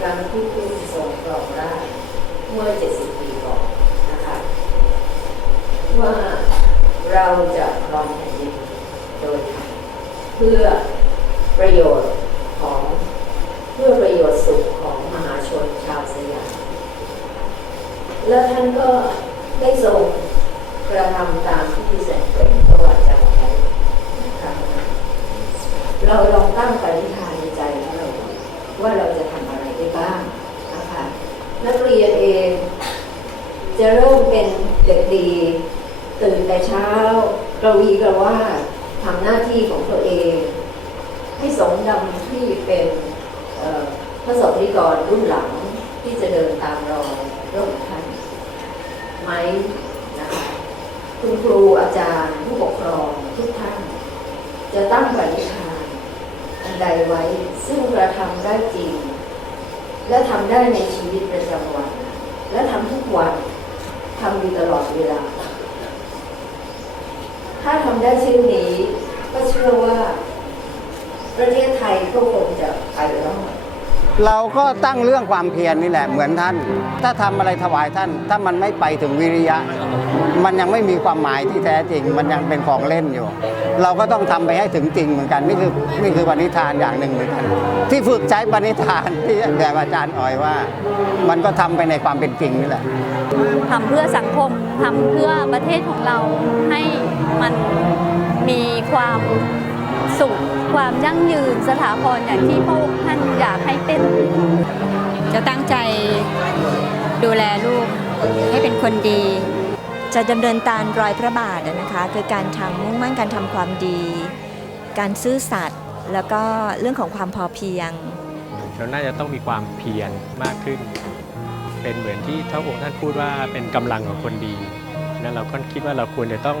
ครั้งที่ขึ้นทรงครองราชเมื่อ 70 ปีก่อนนะคะว่าเราจะครองแผ่นดินโดยธรรมเพื่อประโยชน์ของเพื่อประโยชน์สุขของมหาชนชาวสยามและท่านก็ได้ทรงกระทำตามที่แสดงเป็นพระวาจาไว้นะครับเราลองตั้งปณิธานในใจของเราดูว่าเราจะทำอะไรได้บ้างนะคะนักเรียนเอง จะเริ่มเป็นเด็กดี ตื่นแต่เช้า กระวีกระว่าทำหน้าที่ของตัวเอง ให้สมดำที่เป็นพระสงฆ์นิกรรุ่นหลังที่จะเดินตามรอยพระองค์ท่านไหมนะคะคุณครูอาจารย์ผู้ปกครองทุกท่าน จะตั้งปณิธานอันใดไว้ซึ่งกระทำได้จริง และทำได้ในชีวิตประจำวัน และทำทุกวันทำอยู่ตลอดเวลา ได้เช่นนี้ ก็เชื่อว่า ประเทศไทยก็คงจะไปรอด เราก็ตั้งเรื่องความเพียรนี่แหละเหมือนท่าน ถ้าทำอะไรถวายท่าน ถ้ามันไม่ไปถึงวิริยะ มันยังไม่มีความหมายที่แท้จริง มันยังเป็นของเล่นอยู่ เราก็ต้องทำไปให้ถึงจริงเหมือนกันนี่คือนี่คือปณิธานอย่างหนึ่งเหมือนกัน ที่ฝึกใช้ปณิธานที่แบบอาจารย์อ่อยว่า มันก็ทำไปในความเป็นจริงนี่แหละทำเพื่อสังคมทำเพื่อประเทศของเราให้มันมีความ สุขความยั่งยืนสถาพรอย่างที่พระองค์ท่านอยากให้เป็น จะตั้งใจดูแลลูกให้เป็นคนดี จะดำเนินตามรอยพระบาทอะนะคะคือการทำมุ่งมั่นการทำความดี การซื่อสัตย์แล้วก็เรื่องของความพอเพียง เราน่าจะต้องมีความเพียรมากขึ้น เป็นเหมือนที่พระองค์ท่านพูดว่าเป็นกำลังของคนดี นั้นเราก็คิดว่าเราควรจะต้อง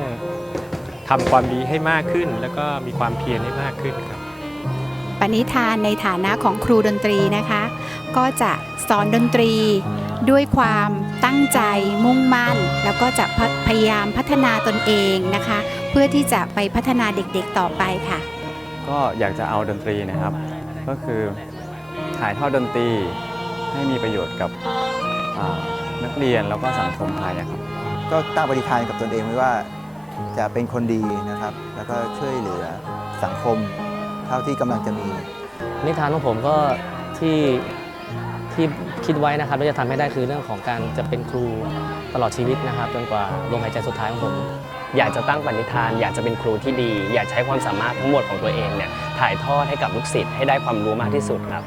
ทำความดีให้มากขึ้น แล้วก็มีความเพียรให้มากขึ้นครับ ปณิธานในฐานะของครูดนตรีนะคะ ก็จะสอนดนตรีด้วยความตั้งใจมุ่งมั่น แล้วก็จะพพยายามพัฒนาตนเองนะคะ เพื่อที่จะไปพัฒนาเด็กๆต่อไปค่ะ ก็อยากจะเอาดนตรีนะครับ ก็คือถ่ายทอดดนตรีให้มีประโยชน์กับอ่านักเรียนแล้วก็สังคมไทยอะครับ ก็ตั้งปฏิทานกับตนเองไว้ว่า จะเป็นคนดีนะครับ แล้วก็ช่วยเหลือสังคมเท่าที่กำลังจะมี นิทานของผมก็ที่ที่คิดไว้นะครับว่าจะทำให้ได้คือเรื่องของการจะเป็นครูตลอดชีวิตนะครับ จนกว่าลมหายใจสุดท้ายของผม อยากจะตั้งปณิธาน อยากจะเป็นครูที่ดี อยากใช้ความสามารถทั้งหมดของตัวเองเนี่ยถ่ายทอดให้กับลูกศิษย์ให้ได้ความรู้มากที่สุดครับ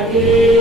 ค